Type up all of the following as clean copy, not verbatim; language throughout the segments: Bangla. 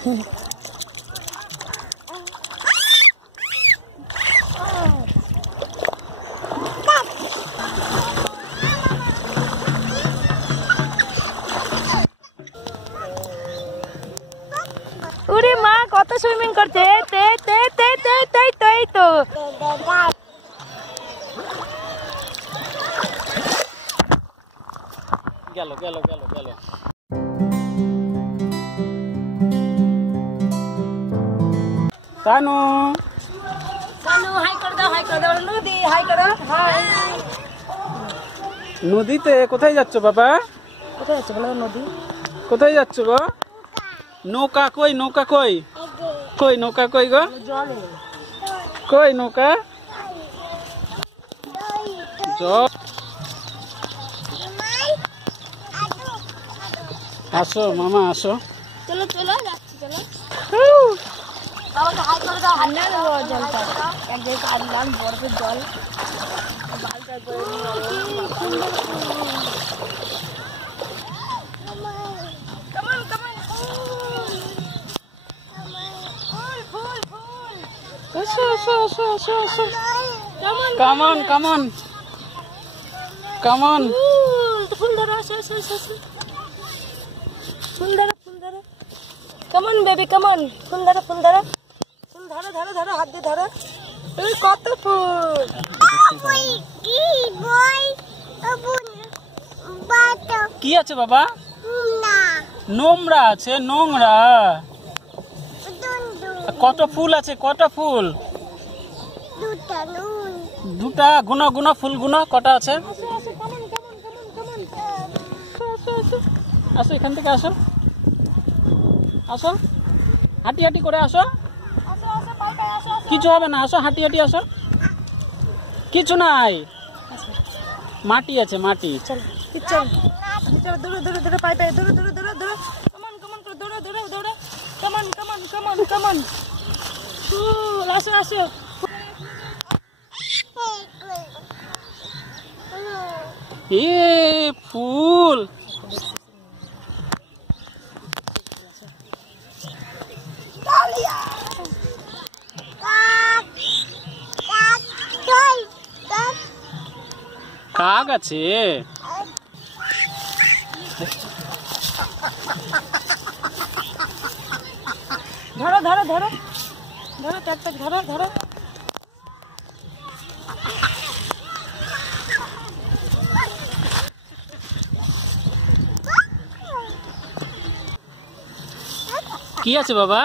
ওরে মা কত সুইমিং করছে তে তে তে তে তে তাই তো গেল গেল গেল গেল সানু সানু হাই করে দাও নদী হাই করো হাই নদীতে কোথায় যাচ্ছ বাবা? কোথায় যাচ্ছে বলো নদী কোথায় যাচ্ছ গো? নৌকা কই নৌকা কই কই নৌকা কই গো? জলে কই নৌকা? জল আসো মামা আসো। চলো চলো যাচ্ছি চলো বাবাকে হাই করে দাও ঠান্ডা দেবো জলটা এক জায়গায় আনলাম বরফের জল বালটা করে আসো আসো আসো আসো আসো কামন কামন কামন ফুল ধরো আসো আসো আসো ফুল ধরো কেমন বেবি কেমন ফুল ধরো ফুল ধরো হাত দিয়ে ধরো এই কত ফুল কি আছে বাবা? নোংরা আছে নোংরা। কত ফুল আছে কত ফুল? দুটা গুনা গুনা ফুল গুনা কটা আছে? আসো এখান থেকে আসো আসো হাঁটি হাঁটি করে আসো কিছু হবে না আসো হাঁটি হাঁটি আসো কিছু নাই মাটি আছে মাটি চল দৌড়ো পায়ে দৌড়ো কামান করে দৌড়ো কামান আসো এ ফুল কাক আছে ধরো ট্যাক ধরো কি আছে বাবা?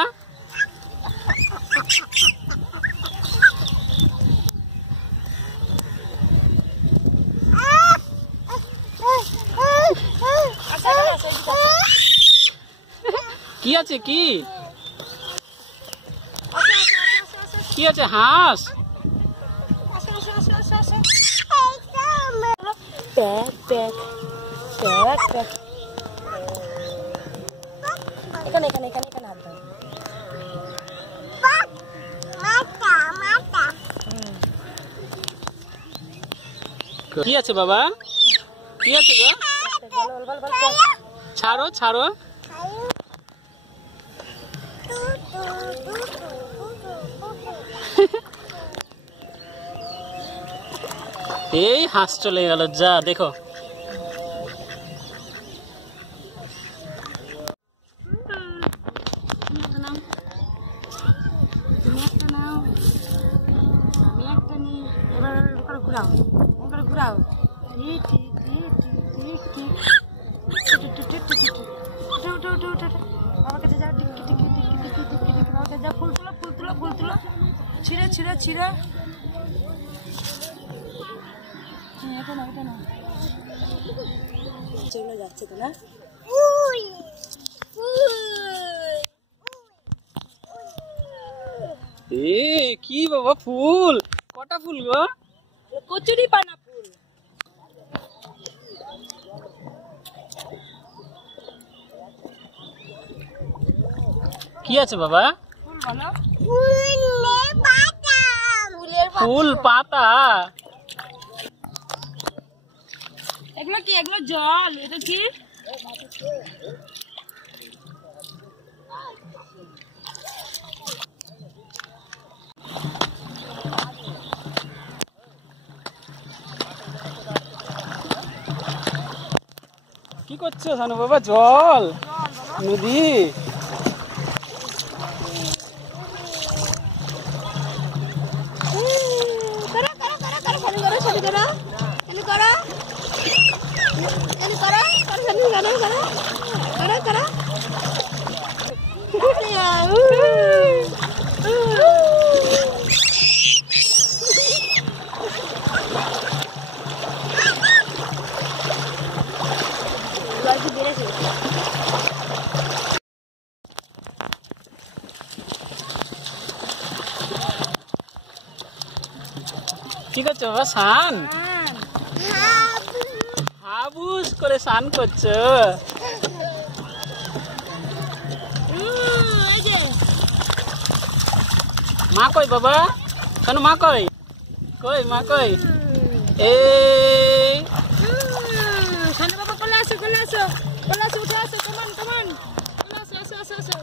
কি আছে কি কি আছে? হাঁস এখানে হাত দাও কি আছে বাবা? কি আছে গো? ছাড়ো ছাড়ো এই হাঁস চলে গেল যা দেখো ঘুরাও বাবার কাছে যাও বাবার কাছে যাও ফুল তুলো ছিঁড়ে এটা না চলে যাচ্ছে তো না এ কি বাবা ফুল কটা ফুল গো? কচুরি পানা ফুল কি আছে বাবা? ফুল পাতা এগুলো কি? এগুলো জল। এটা কি? করছো সানু বাবা? জল, নদী। কি করছো বাবা? স্নান হাবুস করে স্নান করছো? মা কই বাবা? কেন মা কই? কই মা কই? এই সানু বাবা কোলে আসো, কোলে আসো, কোলে আসো, উঠে আসো, কমান কমান, কোলে আসো, আসো আসো আসো।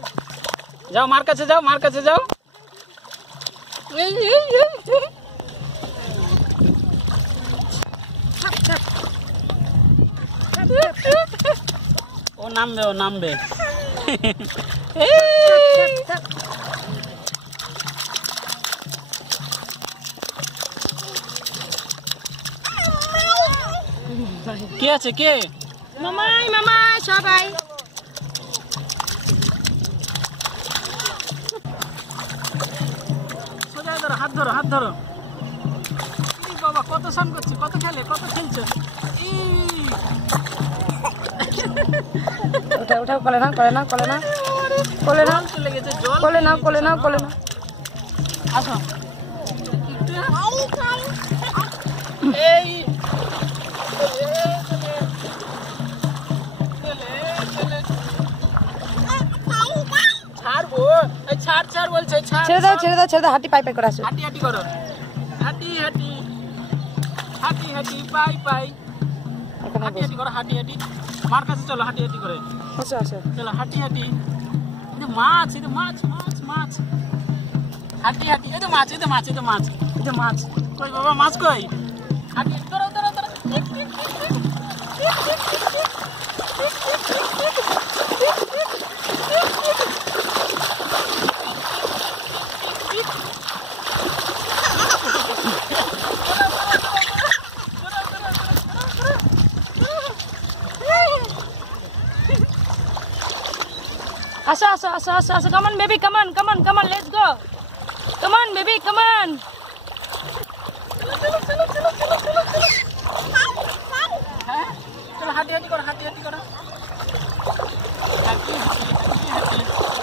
যাও মার কাছে যাও, মার কাছে যাও। ও নামবে, ও নামবে। কে আছে? কে? মামাই মামাই সবাই। সোজা ধরো, হাত ধরো, হাত ধরো। এই বাবা কত স্নান করছে, কত খেলে, কত খেলছে। উঠা উঠা, কোলে না, কোলে না, কোলে না, কোলে না, চলে গেছে জল। কোলে না, কোলে না, কোলে না। আসো। এই ছাড়বো, এই ছাড় ছাড় বলছে, ছাড়। ছেড়ে দাও, ছেড়ে দাও, ছেড়ে দাও, হাঁটি পাই পাই করে আসো। হাঁটি হাঁটি করো, হাঁটি হাঁটি, হাঁটি হাঁটি, পাই পাই। এখানে হাঁটি হাঁটি করো, হাঁটি হাঁটি। মার কাছে চলো, হাঁটি হাঁটি করে আসো আসো। চলো, হাঁটি হাঁটি। এই যে মাছ, এই যে মাছ, মাছ মাছ। হাঁটি হাঁটি, এই তো মাছ, এই তো মাছ, এই তো মাছ, এই তো মাছ। কই বাবা মাছ কই? হাঁটি ধরো ধরো ধরো। আসো আসো আসো আসো আসো, come on baby, come on, come on, come on, let's go, come on baby, come on. হ্যাঁ চলো, হাঁটি হাঁটি করো, হাঁটি হাঁটি করো, হাঁটি হাঁটি, হাঁটি হাঁটি।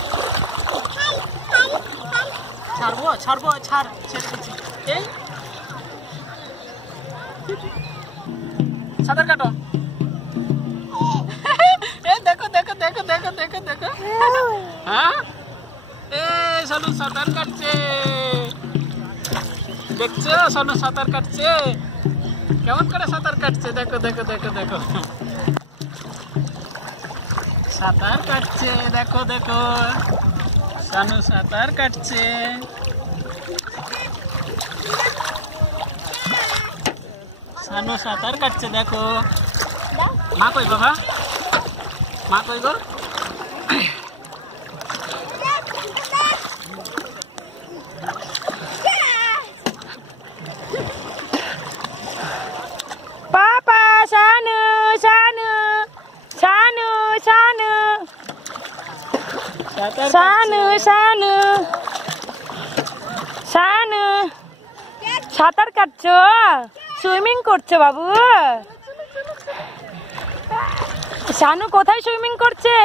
ছাড়বো ছাড়বো, ছাড়, ছেড়ে দিচ্ছি। এই সাঁতার কাটো। এই দেখো দেখো দেখো দেখো দেখো দেখো। হ্যাঁ এ সোনু সাঁতার কাটছে, দেখছো? সোনু সাঁতার কাটছে, কেমন করে সাঁতার কাটছে, দেখো দেখো দেখো দেখো। সাঁতার কাটছে, দেখো দেখো, সোনু সাঁতার কাটছে। সোনু সাঁতার কাটছে, দেখো। মা কই বাবা? মা কই গো? Papa, sana, sana, sana, sana, সাঁতার sana, sana, sana. সাঁতার কাটছো, সুইমিং করছো বাবু? শানু কোথায় সুইমিং করছে?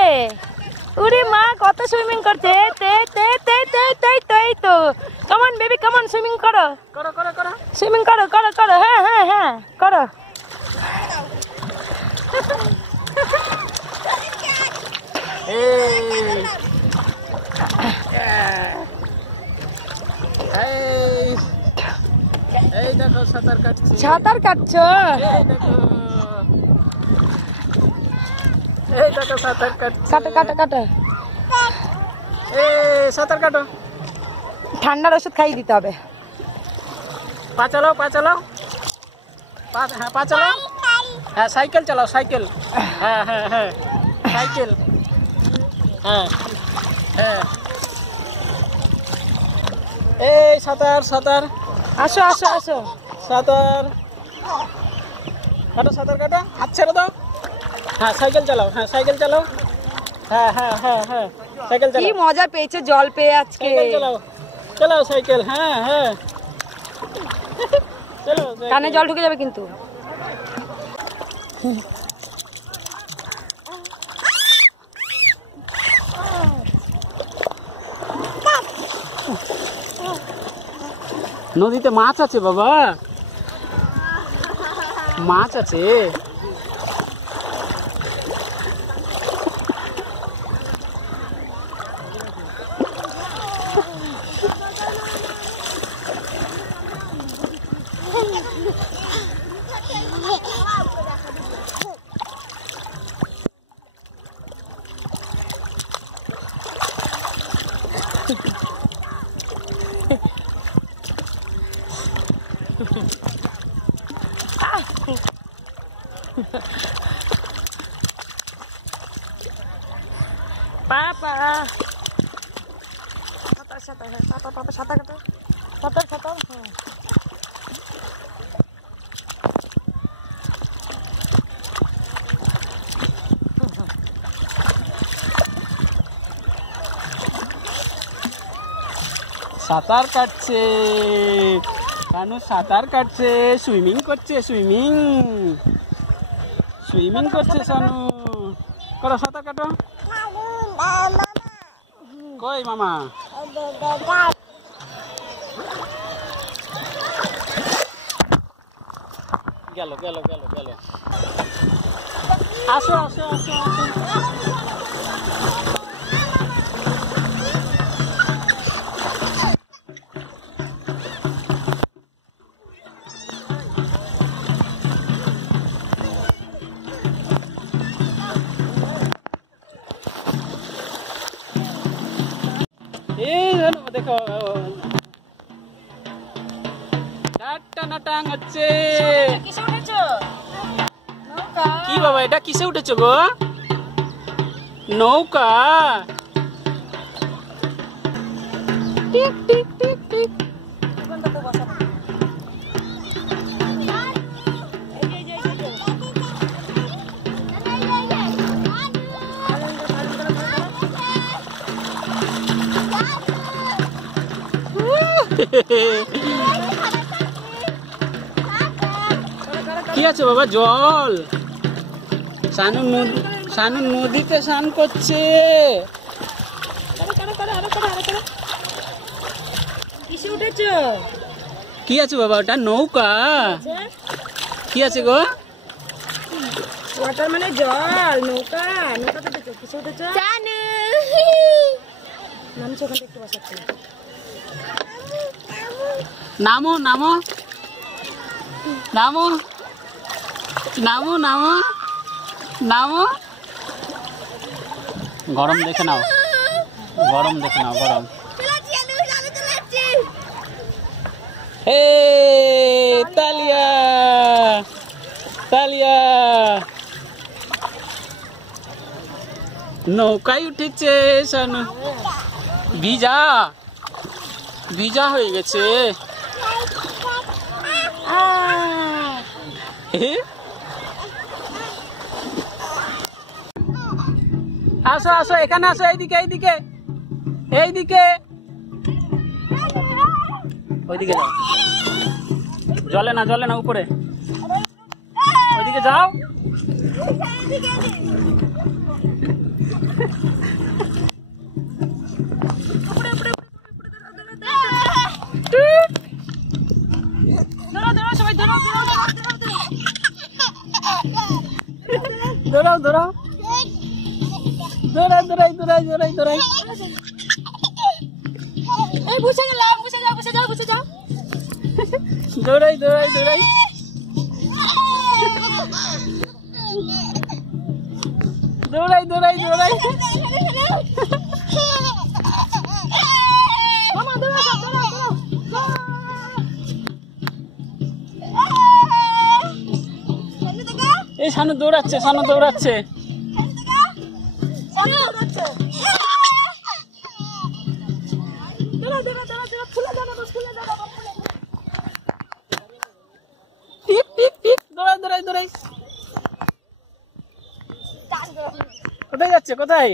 উরে মা কত সুইমিং করছে। তে তে তে তে তে তে তো কামন বেবি, কামন সুইমিং করো, করো করো করো। সুইমিং করো করো করো, হ্যাঁ হ্যাঁ হ্যাঁ করো। এই দেখো সাঁতার কাটছে, সাঁতার কাটছো? এই দেখো, এই দেখো সাঁতার কাটছে। কাটো কাটো কাটো, এই সাঁতার কাটো। ঠান্ডার ওষুধ খাইয়ে দিতে হবে। পা চালাও, পা চালাও, হ্যাঁ পা চালাও। হ্যাঁ সাইকেল চালাও, সাইকেল। হ্যাঁ হ্যাঁ হ্যাঁ সাইকেল। হ্যাঁ হ্যাঁ এই সাঁতার সাঁতার। আসো আসো আসো। সাঁতার কাটো, সাঁতার কাটো, হাত ছেড়ে দাও। হ্যাঁ সাইকেল চালাও, হ্যাঁ সাইকেল চালাও। হ্যাঁ হ্যাঁ হ্যাঁ হ্যাঁ সাইকেল কি চালাও, মজা পেয়েছে জল পেয়ে আজকে। সাইকেল চালাও, চালাও সাইকেল। হ্যাঁ হ্যাঁ চলো। কানে জল ঢুকে যাবে কিন্তু। নদীতে মাছ আছে বাবা, মাছ আছে। পাপা সাঁতার সাঁতার, হ্যাঁ পাপা পাপা সাঁতার কাটো, সাঁতার সাঁতার। হ্যাঁ সাঁতার কাটছে কানু, সাঁতার কাটছে, সুইমিং করছে, সুইমিং সুইমিং করছে সানু। করো সাঁতার কাটো। কই মামা? গেল গেল গেল গেল। আসো আসো আসো আসো। এই দেখো টানাটাং হচ্ছে। কিসে উঠেছো? নৌকা। কি বাবা এটা কিসে উঠেছো গো? নৌকা। Tick tick tick tick. কি আছে বাবা? জল। সানু নদীতে স্নান করছে। কিসে উঠেছো? কি আছে বাবা ওটা? নৌকা। কি আছে গো? ওয়াটার মানে জল। নৌকা। নৌকাতে উঠেছো? কিসে উঠেছো? নামছো ওখানে একটু বসাচ্ছি। নামো নামো নামো নামো নামো নামো। গরম দেখে নাও, গরম দেখে নাও, গরম। হে তালিয়া তালিয়া নৌকায় উঠেছে সানু। ভিজা ভিজা হয়ে গেছে। আসো আসো এখানে আসো, এইদিকে এইদিকে এইদিকে। ওইদিকে যাও, জলে না জলে না, উপরে ওইদিকে যাও। দৌড়াও দৌড়াও, দৌড়াই দৌড়াই দৌড়াই দৌড়াই দৌড়াই। এই বসে গেলাম, বসে যাও বসে যাও বসে যাও। দৌড়াই দৌড়াই দৌড়াই দৌড়াই দৌড়াই দৌড়াই। মামা দৌড়াও সব, দৌড়াও দৌড়াও। এই শানু দৌড়াচ্ছে, শানু দৌড়াচ্ছে। টিপ টিপ টিপ, দৌড়াই দৌড়াই দৌড়াই। কোথায় যাচ্ছে, কোথায়?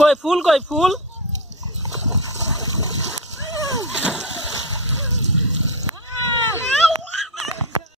কই ফুল, কই ফুল?